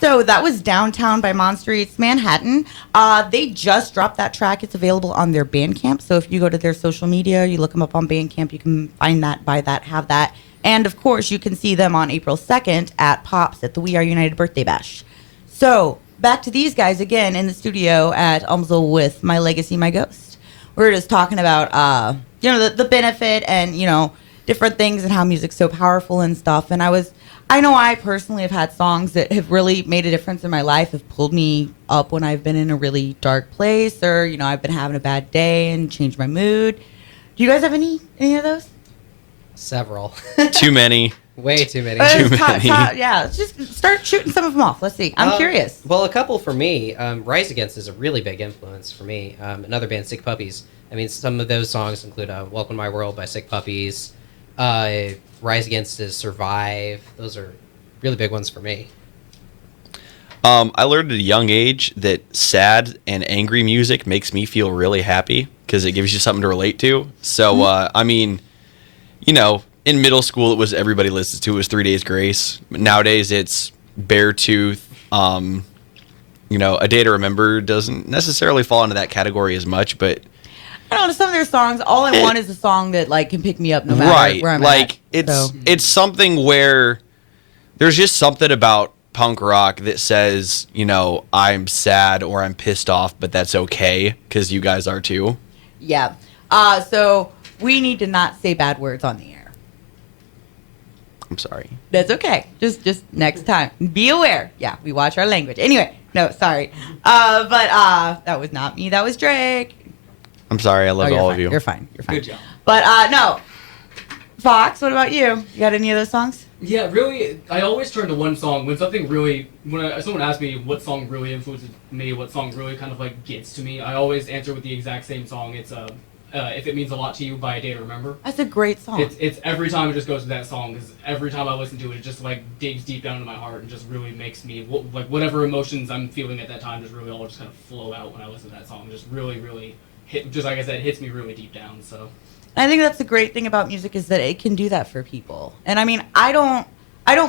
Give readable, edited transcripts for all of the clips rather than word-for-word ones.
So that was Downtown by Monster Eats Manhattan. They just dropped that track. It's available on their Bandcamp. So if you go to their social media, you look them up on Bandcamp, you can find that, buy that, have that. And of course, you can see them on April 2nd at Pops at the We Are United Birthday Bash. So back to these guys again in the studio at UMSL with My Legacy, My Ghost. We're just talking about, the benefit and, different things and how music's so powerful and stuff. And I know I personally have had songs that have really made a difference in my life, have pulled me up when I've been in a really dark place or, I've been having a bad day and changed my mood. Do you guys have any of those? Several. Too many. Way too many. Yeah, just start shooting some of them off. Let's see. I'm curious. Well, a couple for me. Rise Against is a really big influence for me. Another band, Sick Puppies. I mean, some of those songs include Welcome to My World by Sick Puppies. Rise Against is Survive. Those are really big ones for me. I learned at a young age that sad and angry music makes me feel really happy because it gives you something to relate to. So, in middle school, it was everybody listens to. It was 3 Days Grace. Nowadays, it's Beartooth. A Day to Remember doesn't necessarily fall into that category as much, but I don't know, some of their songs, all I want is a song that can pick me up no matter where I'm at. It's something where there's just something about punk rock that says, I'm sad or I'm pissed off, but that's okay because you guys are too. Yeah. So we need to not say bad words on the air. I'm sorry. That's okay. Just next time. Be aware. Yeah, we watch our language. Anyway, no, sorry. But that was not me. That was Drake. I'm sorry. I love all fine. of you. You're fine. Good job. But no. Fox, what about you? You got any of those songs? Yeah, really, I always turn to one song when someone asks me what song really influences me, what song really kind of gets to me, I always answer with the exact same song. It's If It Means a Lot to You by A Day to Remember. That's a great song. It's every time it just goes to that song, because every time I listen to it, it just digs deep down into my heart and just really makes me, whatever emotions I'm feeling at that time just really all just kind of flow out when I listen to that song. Just really, really just like I said, hits me really deep down, so. I think that's the great thing about music is that it can do that for people. And I mean, I don't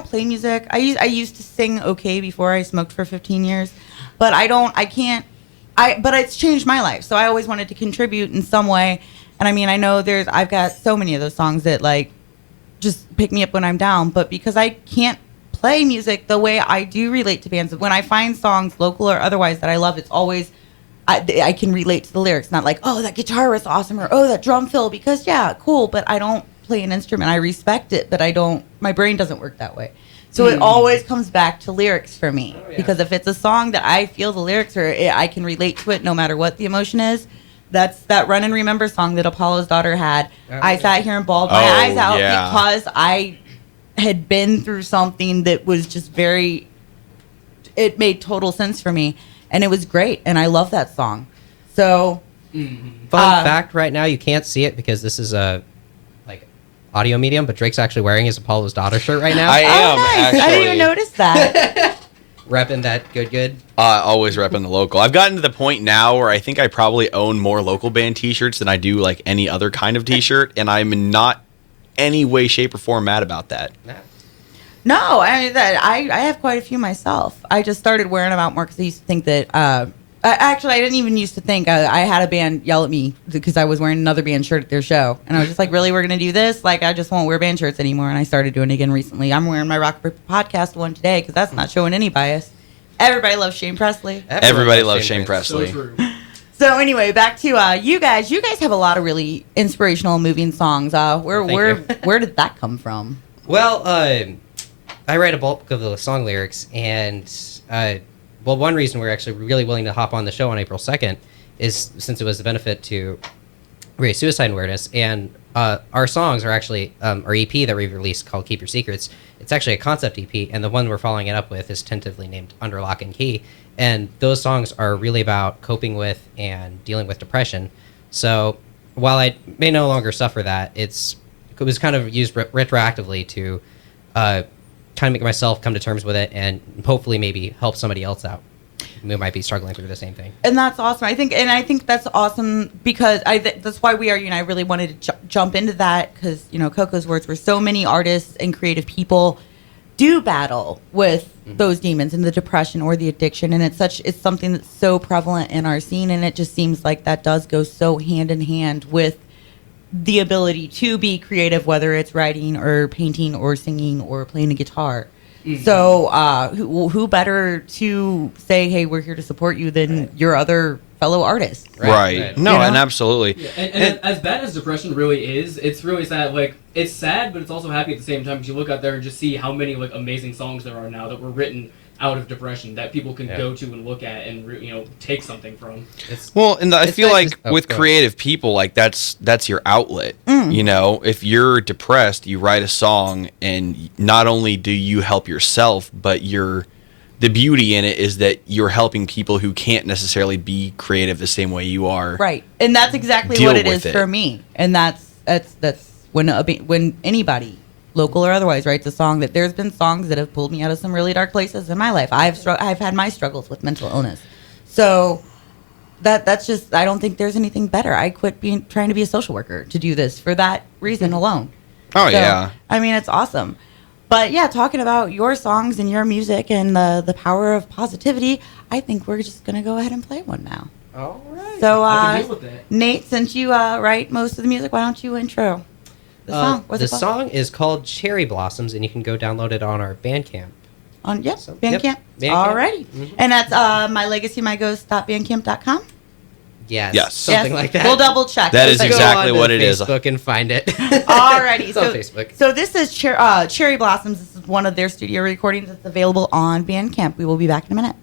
play music. I used to sing okay before I smoked for 15 years, but but it's changed my life. So I always wanted to contribute in some way. And I mean, I know I've got so many of those songs that just pick me up when I'm down, but because I can't play music the way I do relate to bands, when I find songs local or otherwise that I love, it's always I can relate to the lyrics, not oh, that guitar was awesome, or oh, that drum fill, because yeah, cool, but I don't play an instrument. I respect it, but my brain doesn't work that way. So it always comes back to lyrics for me, because if it's a song that I feel the lyrics or I can relate to it no matter what the emotion is, that's that Run and Remember song that Apollo's Daughter had. I sat here and bawled my eyes out because I had been through something that was just it made total sense for me. And it was great, and I love that song. So, fun fact: right now you can't see it because this is a audio medium, but Drake's actually wearing his Apollo's Daughter shirt right now. I am nice. actually. I didn't even notice that. Repping that good. Always repping the local. I've gotten to the point now where I think I probably own more local band T-shirts than I do any other kind of T-shirt, and I'm not any way, shape, or form mad about that. No, I mean I have quite a few myself. I just started wearing them out more because I used to think that. Actually, I didn't even used to think. I had a band yell at me because I was wearing another band shirt at their show, and I was just like, "Really, we're gonna do this? I just won't wear band shirts anymore." And I started doing it again recently. I'm wearing my Rock Paper Podcast one today because that's not showing any bias. Everybody loves Shane Presley. Everybody loves Shane Presley. So true. So anyway, back to you guys. You guys have a lot of really inspirational, moving songs. Where did that come from? Well, I write a bulk of the song lyrics, and one reason we're actually really willing to hop on the show on April 2nd is since it was a benefit to raise suicide awareness, and our songs are actually our EP that we've released called Keep Your Secrets. It's actually a concept EP, and the one we're following it up with is tentatively named Under Lock and Key, and those songs are really about coping with and dealing with depression. So while I may no longer suffer that, it was kind of used retroactively to kind of make myself come to terms with it and hopefully maybe help somebody else out who might be struggling through the same thing. And that's awesome. I think that's awesome because that's why We Are You. And I really wanted to jump into that because Coco's words were so many artists and creative people do battle with those demons and the depression or the addiction, and it's something that's so prevalent in our scene, and it just seems like that does go so hand in hand with the ability to be creative, whether it's writing or painting or singing or playing a guitar. So who better to say, hey, we're here to support you than your other fellow artists? Right. No, You know? and absolutely. Yeah, and as bad as depression really is, it's really sad. Like, it's sad, but it's also happy at the same time, because you look out there and just see how many like amazing songs there are now that were written out of depression that people can go to and look at and take something from. Well, and I feel nice like to- with go ahead. creative people, like that's your outlet. You know, if you're depressed, you write a song, and not only do you help yourself, but the beauty in it is that you're helping people who can't necessarily be creative the same way you are. Right, and that's exactly Deal what it with is it. for me. And that's when anybody, local or otherwise, writes a song. That there's been songs that have pulled me out of some really dark places in my life. I've had my struggles with mental illness, so that's just, I don't think there's anything better. I quit trying to be a social worker to do this for that reason alone. Oh, So, yeah. I mean, it's awesome. But yeah, talking about your songs and your music and the power of positivity, I think we're just going to go ahead and play one now. All right. So, I can deal with that. Nate, since you write most of the music, why don't you intro the song? What's The it called? song is called Cherry Blossoms, and you can go download it on our Bandcamp. On So, yep, Bandcamp. Bandcamp. Alrighty. Mhm. And that's mylegacymyghost.bandcamp.com. Yes. Something Yes. like that. We'll double check. That is Go exactly on to what it is. Facebook and find it. Alrighty. It's on Facebook. So this is Cherry Blossoms. This is one of their studio recordings that's available on Bandcamp. We will be back in a minute.